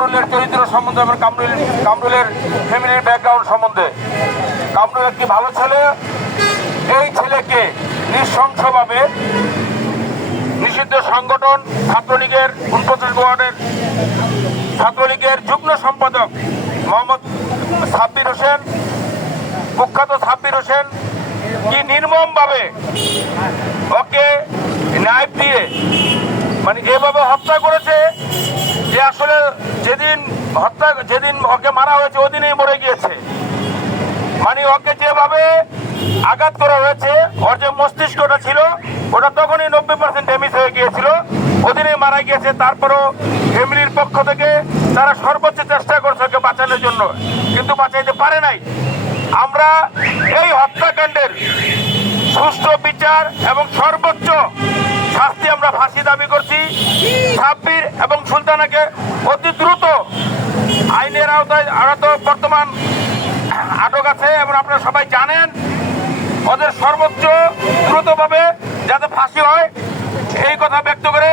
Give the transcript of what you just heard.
কামরুলের চরিত্র সম্বন্ধে এবং কামরুল কামরুলের ফ্যামিলির ব্যাকগ্রাউন্ড সম্বন্ধে। কামরুল একটি ভালো ছেলে। এই ছেলেকে নৃশংসভাবে নিষিদ্ধ সংগঠন, ছাত্রলীগের উনপঞ্চাশ ওয়ার্ডের ছাত্রলীগের যুগ্ম সম্পাদক মোহাম্মদ সাব্বির হোসেন, কুখ্যাত সাব্বির হোসেন, কি নির্মমভাবে ওকে নাইফ দিয়ে মানে এভাবে হত্যা করেছে আসলে যেদিন হত্যা, যেদিন ওকে মারা হয়েছে, ওদিনেই মরে গিয়েছে। মানে ওকে যেভাবে আঘাত করা হয়েছে, ওর যে মস্তিষ্কটা ছিল, ওটা তখনই নব্বই পার্সেন্ট ড্যামেজ হয়ে গিয়েছিল। ওদিনে মারা গিয়েছে, তারপরও ফ্যামিলির পক্ষ থেকে তারা সর্বোচ্চ চেষ্টা করছে ওকে বাঁচানোর জন্য, কিন্তু বাঁচাইতে পারে নাই। আমরা এই হত্যাকাণ্ডের সুষ্ঠু বিচার এবং সর্বোচ্চ শাস্তি আমরা ফাঁসি দাবি করছি। সাব্বির এবং সুলতানাকে অতি দ্রুত আইনের আওতায় আহত বর্তমান আটক আছে এবং আপনারা সবাই জানেন, ওদের সর্বোচ্চ দ্রুতভাবে যাতে ফাঁসি হয়, এই কথা ব্যক্ত করে